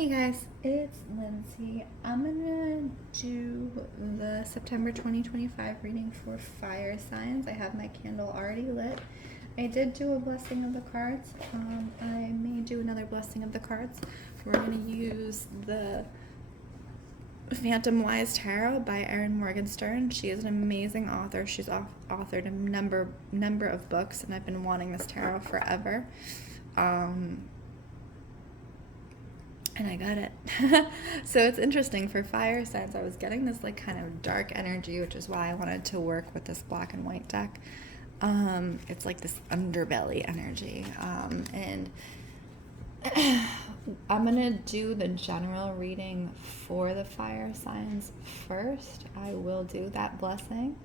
Hey guys, it's Lindsay. I'm gonna do the September 2025 reading for fire signs. I have my candle already lit. I did do a blessing of the cards. I may do another blessing of the cards. We're gonna use the Phantom Wise Tarot by Erin Morgenstern. She is an amazing author. She's authored a number of books, and I've been wanting this tarot forever. And I got it. So it's interesting for fire signs. I was getting this like kind of dark energy, which is why I wanted to work with this black and white deck. It's like this underbelly energy. And I'm gonna do the general reading for the fire signs first. I will do that blessing.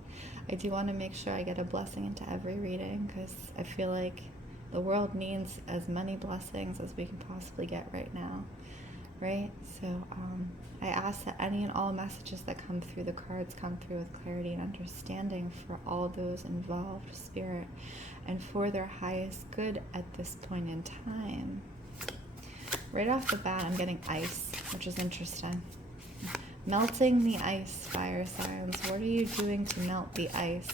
I do want to make sure I get a blessing into every reading because I feel like the world needs as many blessings as we can possibly get right now. Right? So I ask that any and all messages that come through the cards come through with clarity and understanding for all those involved, spirit, and for their highest good at this point in time. Right off the bat, I'm getting ice, which is interesting. Melting the ice, fire signs. What are you doing to melt the ice?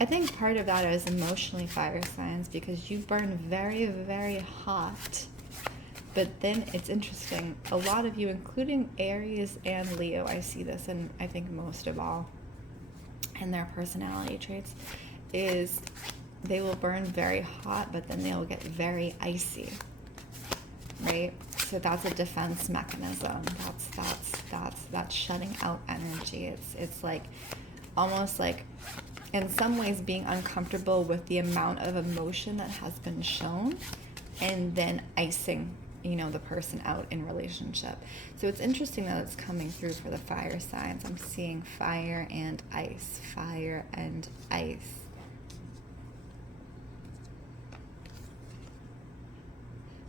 I think part of that is emotionally fire signs because you burn very, very hot. But then it's interesting. A lot of you, including Aries and Leo, I see this, and I think most of all, and their personality traits, is they will burn very hot, but then they'll get very icy. Right? So that's a defense mechanism. That's shutting out energy. It's like almost like, in some ways, being uncomfortable with the amount of emotion that has been shown and then icing, the person out in relationship. So it's interesting that it's coming through for the fire signs. I'm seeing fire and ice, fire and ice.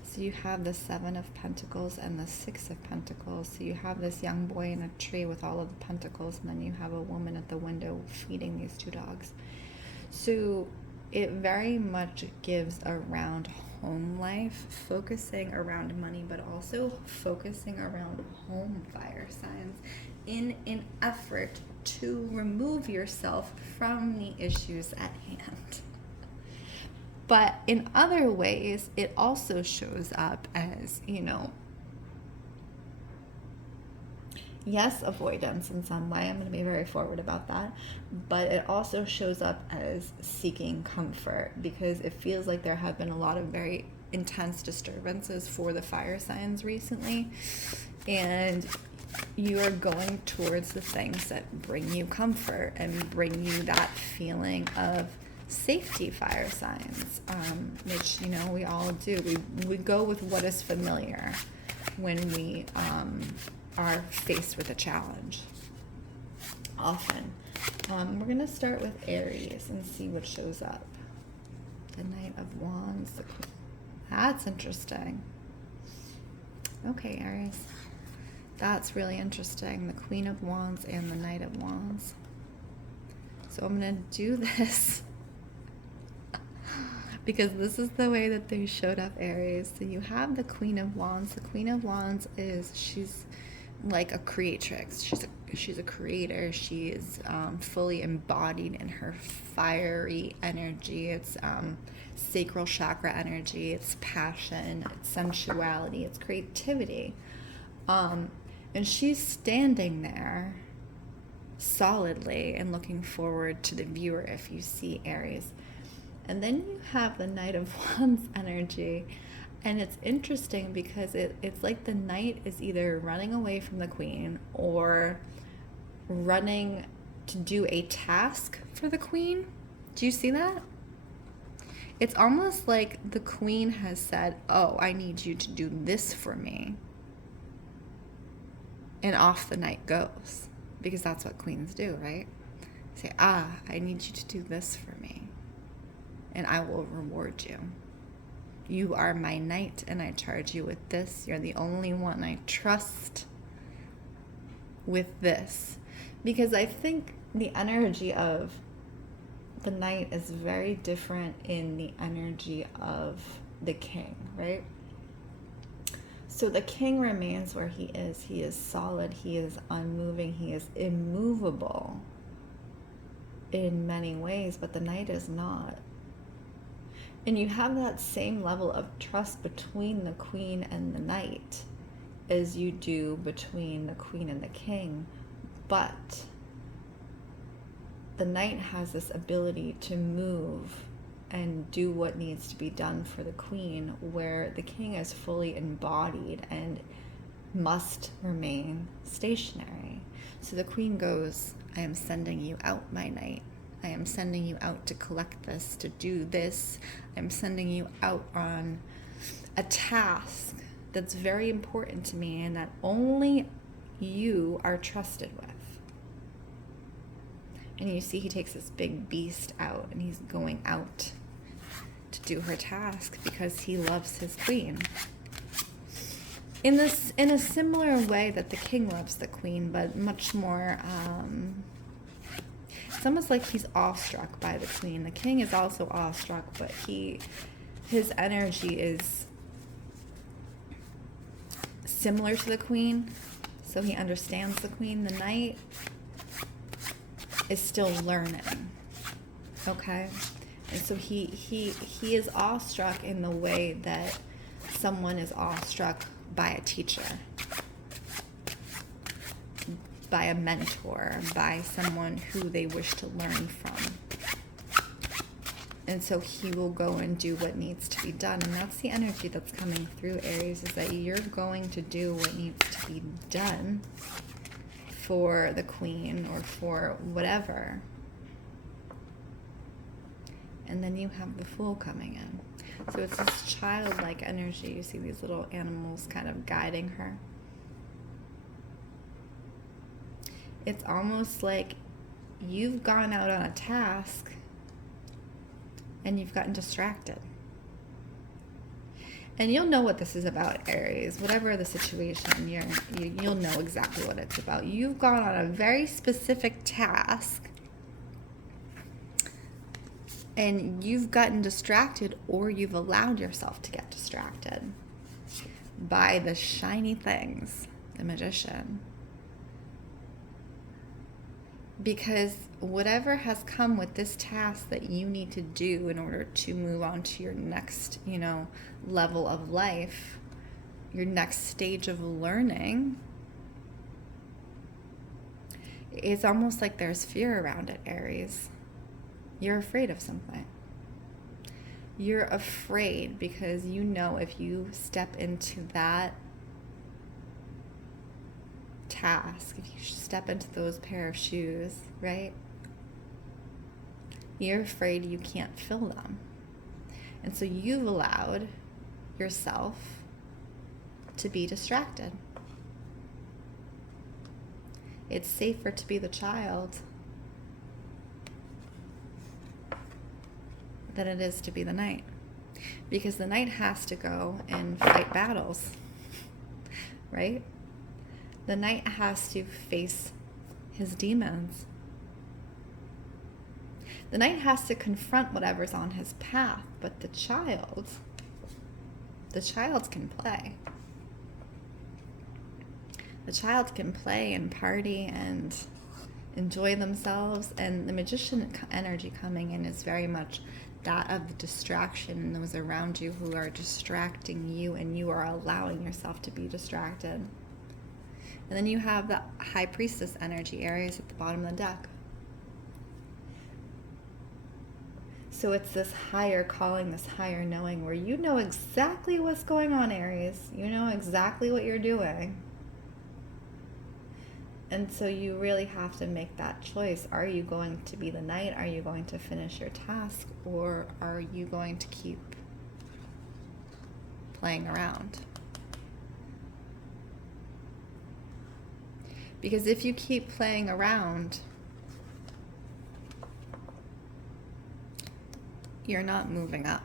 So you have the Seven of Pentacles and the Six of Pentacles. So you have this young boy in a tree with all of the pentacles, and then you have a woman at the window feeding these two dogs. So it very much gives around home life, focusing around money, but also focusing around home, fire signs, in an effort to remove yourself from the issues at hand. But in other ways, it also shows up as, yes, avoidance in some way. I'm going to be very forward about that. But it also shows up as seeking comfort because it feels like there have been a lot of very intense disturbances for the fire signs recently. And you are going towards the things that bring you comfort and bring you that feeling of safety, fire signs, which we all do. We go with what is familiar when we are faced with a challenge. Often, we're gonna start with Aries and see what shows up. The Knight of Wands. That's interesting. Okay, Aries. That's really interesting. The Queen of Wands and the Knight of Wands. So I'm gonna do this because this is the way that they showed up, Aries. So you have the Queen of Wands. The Queen of Wands she's like a creatrix. She's a creator. She is fully embodied in her fiery energy. It's sacral chakra energy. It's passion. It's sensuality. It's creativity. And she's standing there solidly and looking forward to the viewer if you see Aries. And then you have the Knight of Wands energy. And it's interesting because it's like the Knight is either running away from the Queen or running to do a task for the Queen. Do you see that? It's almost like the Queen has said, oh, I need you to do this for me. And off the Knight goes. Because that's what queens do, right? Say, I need you to do this for me. And I will reward you. You are my knight, and I charge you with this. You're the only one I trust with this. Because I think the energy of the Knight is very different in the energy of the king, right? So the king remains where he is. He is solid. He is unmoving. He is immovable in many ways, but the knight is not. And you have that same level of trust between the queen and the knight as you do between the queen and the king. But the knight has this ability to move and do what needs to be done for the queen, where the king is fully embodied and must remain stationary. So the queen goes, I am sending you out, my knight. I am sending you out to collect this, to do this. I'm sending you out on a task that's very important to me and that only you are trusted with. And you see he takes this big beast out and he's going out to do her task because he loves his queen. In a similar way that the king loves the queen, but much more, it's almost like he's awestruck by the queen. The king is also awestruck, but his energy is similar to the queen, so he understands the queen. The knight is still learning, okay? And so he is awestruck in the way that someone is awestruck by a teacher, by a mentor, by someone who they wish to learn from. And so he will go and do what needs to be done. And that's the energy that's coming through, Aries, is that you're going to do what needs to be done for the queen or for whatever. And then you have the Fool coming in. So it's this childlike energy. You see these little animals kind of guiding her. It's almost like you've gone out on a task and you've gotten distracted. And you'll know what this is about, Aries. Whatever the situation, you'll know exactly what it's about. You've gone on a very specific task and you've gotten distracted, or you've allowed yourself to get distracted by the shiny things, the Magician. Because whatever has come with this task that you need to do in order to move on to your next, level of life, your next stage of learning, it's almost like there's fear around it, Aries. You're afraid of something. You're afraid because you know if you step into that task, if you step into those pair of shoes, right? You're afraid you can't fill them. And so you've allowed yourself to be distracted. It's safer to be the child than it is to be the knight. Because the knight has to go and fight battles, right? The knight has to face his demons. The knight has to confront whatever's on his path, but the child can play. The child can play and party and enjoy themselves, and the Magician energy coming in is very much that of the distraction and those around you who are distracting you, and you are allowing yourself to be distracted. And then you have the High Priestess energy, Aries, at the bottom of the deck. So it's this higher calling, this higher knowing, where you know exactly what's going on, Aries. You know exactly what you're doing. And so you really have to make that choice. Are you going to be the knight? Are you going to finish your task? Or are you going to keep playing around? Because if you keep playing around, you're not moving up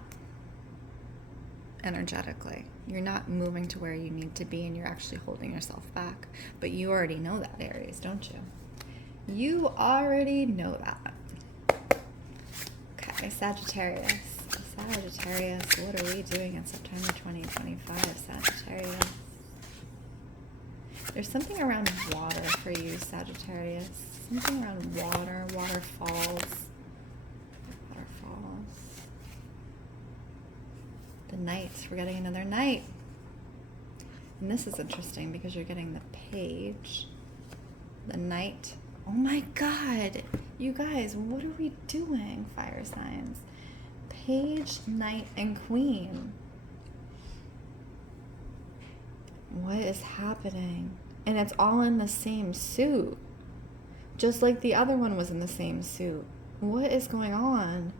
energetically. You're not moving to where you need to be, and you're actually holding yourself back. But you already know that, Aries, don't you? You already know that. Okay, Sagittarius. Sagittarius. What are we doing in September 2025, Sagittarius? There's something around water for you, Sagittarius. Something around water, waterfalls. Waterfalls. The Knight. We're getting another Knight. And this is interesting because you're getting the Page, the Knight. Oh my God. You guys, what are we doing, fire signs? Page, Knight, and Queen. What is happening? And it's all in the same suit. Just like the other one was in the same suit. What is going on?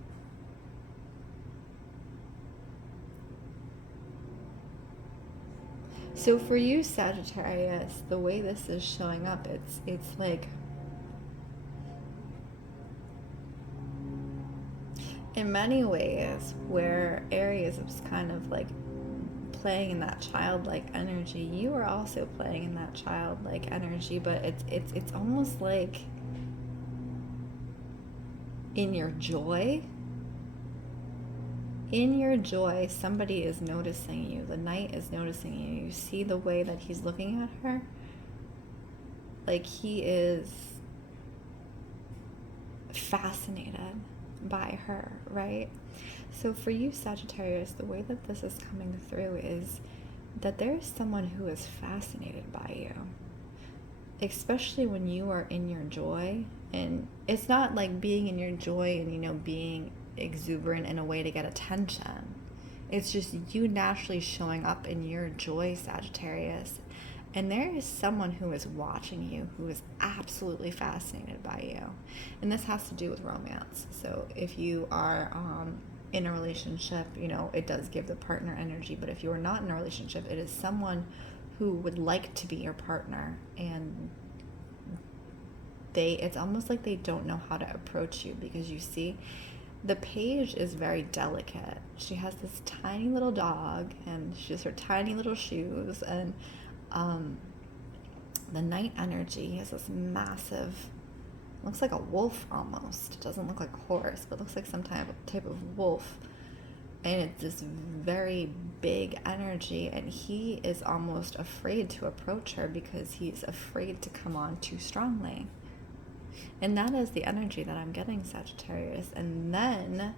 So for you, Sagittarius, the way this is showing up, it's like, in many ways, where Aries is kind of like playing in that childlike energy, you are also playing in that childlike energy, but it's almost like in your joy, somebody is noticing you. The Knight is noticing you. You see the way that he's looking at her? Like he is fascinated by her, right? So for you, Sagittarius, the way that this is coming through is that there is someone who is fascinated by you, especially when you are in your joy. And it's not like being in your joy and, you know, being exuberant in a way to get attention. It's just you naturally showing up in your joy, Sagittarius. And there is someone who is watching you who is absolutely fascinated by you. And this has to do with romance. So if you are in a relationship, you know, it does give the partner energy. But if you are not in a relationship, it is someone who would like to be your partner. And it's almost like they don't know how to approach you, because you see, the Page is very delicate. She has this tiny little dog, and she has her tiny little shoes, and the Knight energy has this massive, looks like a wolf almost. It doesn't look like a horse, but looks like some type of wolf. And it's this very big energy, and he is almost afraid to approach her because he's afraid to come on too strongly. And that is the energy that I'm getting, Sagittarius. And then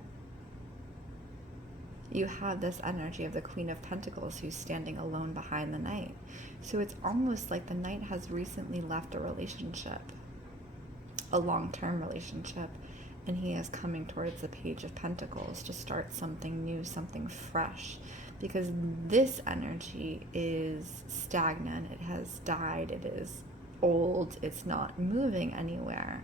you have this energy of the Queen of Pentacles who's standing alone behind the Knight. So it's almost like the Knight has recently left a relationship, a long-term relationship, and he is coming towards the Page of Pentacles to start something new, something fresh. Because this energy is stagnant, it has died, it is old, it's not moving anywhere.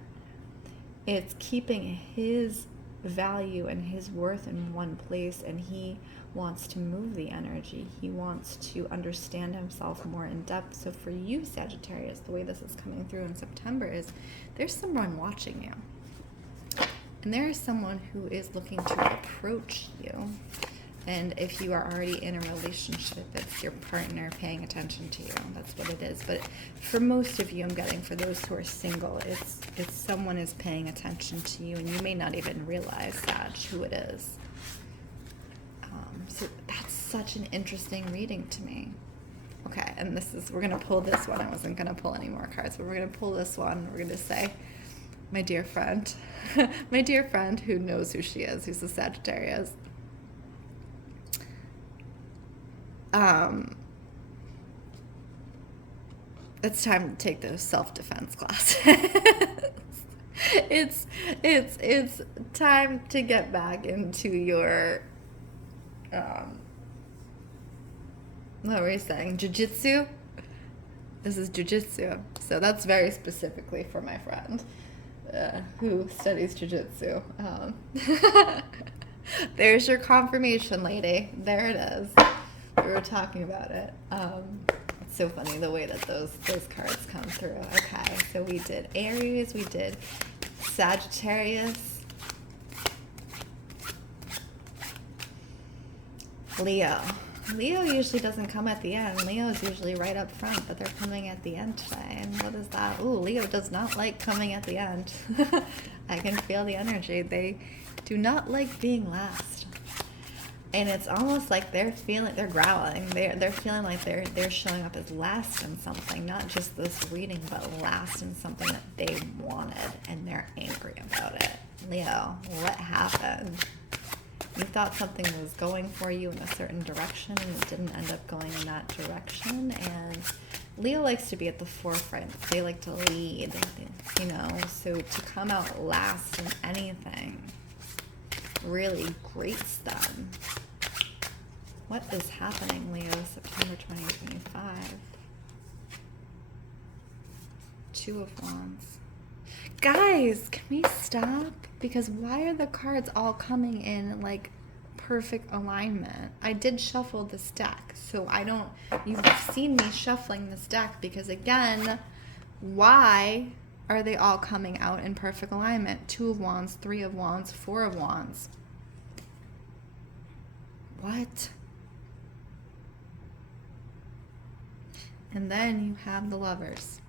It's keeping his value and his worth in one place, and he wants to move the energy. He wants to understand himself more in depth. So for you, Sagittarius, the way this is coming through in September is there's someone watching you, and there is someone who is looking to approach you. And if you are already in a relationship, it's your partner paying attention to you. That's what it is. But for most of you, I'm getting, for those who are single, it's someone is paying attention to you, and you may not even realize, Sag, who it is. So that's such an interesting reading to me. Okay, and we're going to pull this one. I wasn't going to pull any more cards, but we're going to pull this one. We're going to say, my dear friend, my dear friend who knows who she is, who's a Sagittarius. It's time to take those self-defense classes. It's time to get back into your what were you saying? Jiu-jitsu? This is jiu-jitsu. So that's very specifically for my friend who studies jiu-jitsu. There's your confirmation, lady. There it is. We were talking about it. It's so funny the way that those cards come through. Okay, so we did Aries, we did Sagittarius, Leo. Leo usually doesn't come at the end. Leo is usually right up front, but they're coming at the end today. And what is that? Ooh, Leo does not like coming at the end. I can feel the energy. They do not like being last. And it's almost like they're growling. They're feeling like they're showing up as last in something, not just this reading, but last in something that they wanted, and they're angry about it. Leo, what happened? You thought something was going for you in a certain direction, and it didn't end up going in that direction. And Leo likes to be at the forefront. They like to lead, you know. So to come out last in anything really grates them. What is happening, Leo, September 2025? Two of Wands. Guys, can we stop? Because why are the cards all coming in like perfect alignment? I did shuffle this deck, so you've seen me shuffling this deck because, again, why are they all coming out in perfect alignment? Two of Wands, Three of Wands, Four of Wands. What? And then you have the Lovers.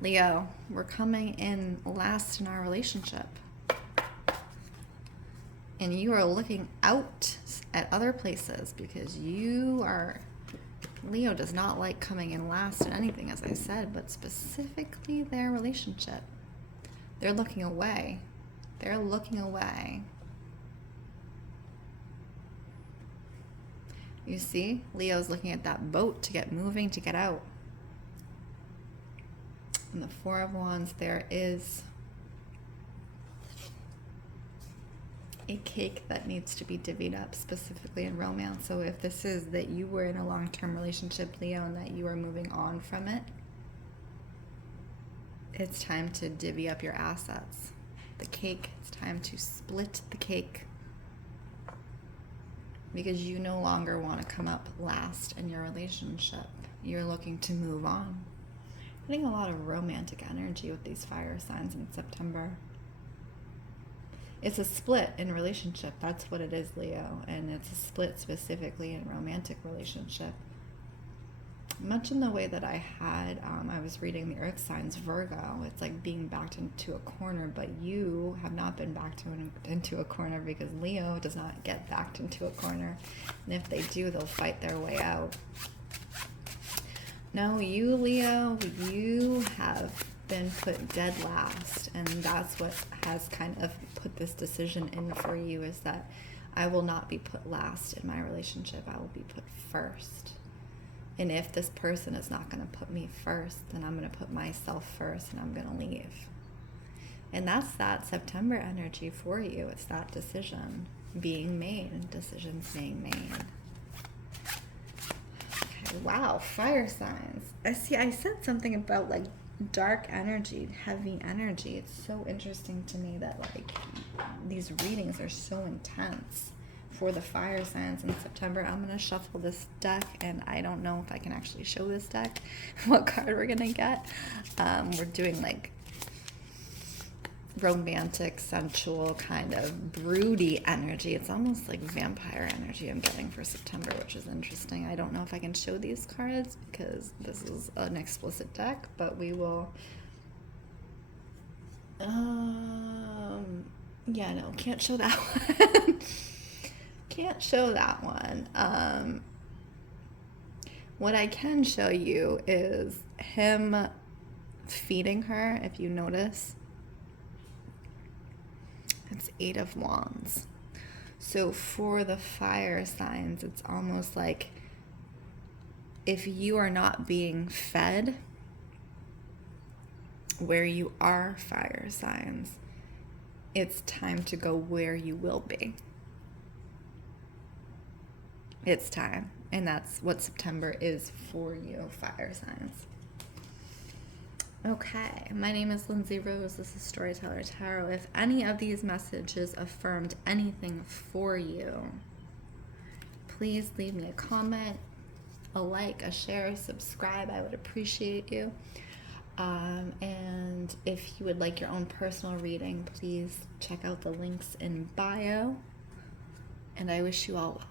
Leo, we're coming in last in our relationship. And you are looking out at other places because Leo does not like coming in last in anything, as I said, but specifically their relationship. They're looking away. They're looking away. You see, Leo's looking at that boat to get moving, to get out. In the Four of Wands, there is a cake that needs to be divvied up, specifically in romance. So if this is that you were in a long-term relationship, Leo, and that you are moving on from it, it's time to divvy up your assets. The cake, it's time to split the cake. Because you no longer want to come up last in your relationship. You're looking to move on. Getting a lot of romantic energy with these fire signs in September. It's a split in relationship. That's what it is, Leo. And it's a split specifically in romantic relationship. Much in the way that I was reading the Earth signs, Virgo. It's like being backed into a corner, but you have not been backed into a corner because Leo does not get backed into a corner. And if they do, they'll fight their way out. No, you, Leo, you have been put dead last, and that's what has kind of put this decision in for you, is that I will not be put last in my relationship. I will be put first. And if this person is not going to put me first, then I'm going to put myself first and I'm going to leave. And that's that September energy for you. It's that decision being made, decisions being made. Okay, wow, fire signs. I said something about like dark energy, heavy energy. It's so interesting to me that like these readings are so intense for the fire signs in September. I'm going to shuffle this deck, and I don't know if I can actually show this deck, what card we're going to get. We're doing like romantic, sensual, kind of broody energy. It's almost like vampire energy I'm getting for September, which is interesting. I don't know if I can show these cards because this is an explicit deck, but we will... yeah, no, can't show that one. Can't show that one. What I can show you is him feeding her, if you notice. It's Eight of Wands. So for the fire signs, it's almost like if you are not being fed where you are, fire signs, it's time to go where you will be. It's time. And that's what September is for you, fire signs. Okay, my name is Lindsey Rose. This is Storyteller Tarot. If any of these messages affirmed anything for you, please leave me a comment, a like, a share, subscribe. I would appreciate you. And if you would like your own personal reading, please check out the links in bio. And I wish you all well.